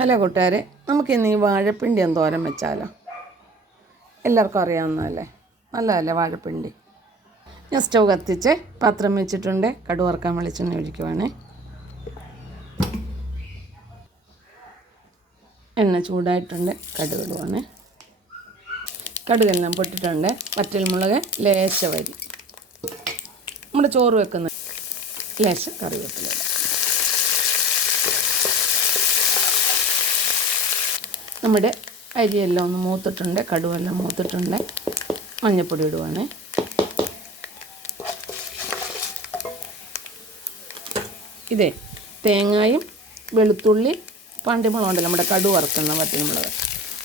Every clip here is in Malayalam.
ഹലോ കൂട്ടുകാരെ, നമുക്കിന്ന് ഈ വാഴപ്പിണ്ടി ഒന്ന് തോരൻ വെച്ചാലോ? എല്ലാവർക്കും അറിയാവുന്നതല്ലേ, നല്ലതല്ലേ വാഴപ്പിണ്ടി. ഞാൻ സ്റ്റൗ കത്തിച്ച് പാത്രം വെച്ചിട്ടുണ്ട്. കടുക് വറുക്കാൻ വെളിച്ചെണ്ണ ഒഴിക്കുവാണ്. എണ്ണ ചൂടായിട്ടുണ്ട്, കടുക് ഇടുവാണ്. കടുകെല്ലാം പൊട്ടിട്ടുണ്ട്. വറ്റൽമുളക്, ലേശ വരി, നമ്മുടെ ചോറ് വെക്കുന്ന ലേശ കറിവേപ്പില. നമ്മുടെ അരിയെല്ലാം ഒന്ന് മൂത്തിട്ടുണ്ട്, കടുവെല്ലാം മൂത്തിട്ടുണ്ട്. മഞ്ഞൾപ്പൊടി ഇടുവാണ്. ഇതേ തേങ്ങയും വെളുത്തുള്ളി, പാണ്ടിമുളക് ഉണ്ടല്ലോ, നമ്മുടെ കടുവ വറുക്കുന്ന വറ്റൽമുളക്.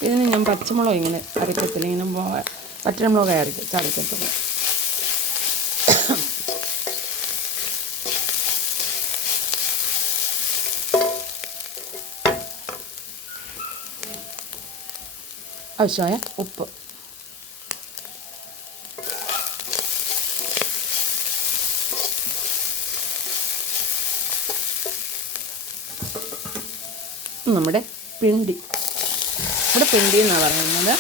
ഇതിന് ഞാൻ പച്ചമുളക് ഇങ്ങനെ അരക്കത്തില്ല, ഇങ്ങനെ വറ്റൽമുളക് ചതക്കത്തുള്ളൂ. ആവശ്യമായ ഉപ്പ്. നമ്മുടെ പിണ്ടി, ഇവിടെ പിണ്ടി എന്നാണ് പറയുന്നത്,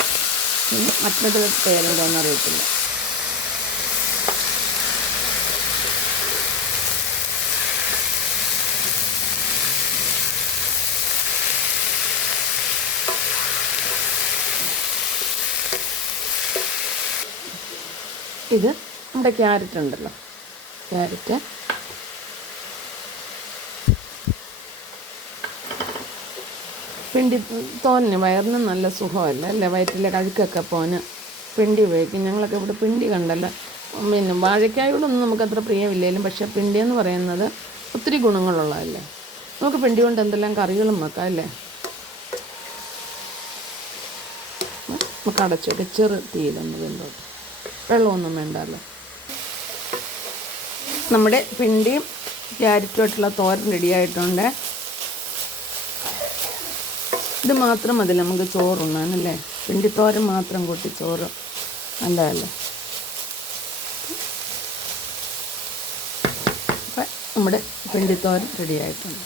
മറ്റൊരു പേരെന്തോന്ന് അറിയത്തില്ല. ഇത് നമ്മുടെ ക്യാരറ്റ് ഉണ്ടല്ലോ, ക്യാരറ്റ്, പിണ്ടി തോരന് വയറിന് നല്ല സുഖമല്ല അല്ലേ, വയറ്റിലെ കഴുക്കൊക്കെ പോന് പിണ്ടി ഉപയോഗിക്കും. ഞങ്ങളൊക്കെ ഇവിടെ പിണ്ടി കണ്ടല്ലോ. പിന്നെ വാഴയ്ക്കായോടൊന്നും നമുക്കത്ര പ്രിയമില്ലെങ്കിലും, പക്ഷേ പിണ്ടി എന്ന് പറയുന്നത് ഒത്തിരി ഗുണങ്ങളുള്ളതല്ലേ. നമുക്ക് പിണ്ടി കൊണ്ട് എന്തെല്ലാം കറികളും വെക്കാം അല്ലേ. നമുക്ക് അടച്ചൊക്കെ ചെറു തീയിലൊന്ന് വെന്തോട്ട്, വെള്ളമൊന്നും വേണ്ടല്ലോ. നമ്മുടെ പിണ്ടിയും ക്യാരറ്റുമായിട്ടുള്ള തോരൻ റെഡിയായിട്ടുണ്ട്. ഇത് മാത്രം മതി നമുക്ക് ചോറുണ്ണാനല്ലേ. പിണ്ടിത്തോരൻ മാത്രം കൂട്ടി ചോറ് നല്ലതല്ലേ. അപ്പം നമ്മുടെ പിണ്ടിത്തോരൻ റെഡിയായിട്ടുണ്ട്.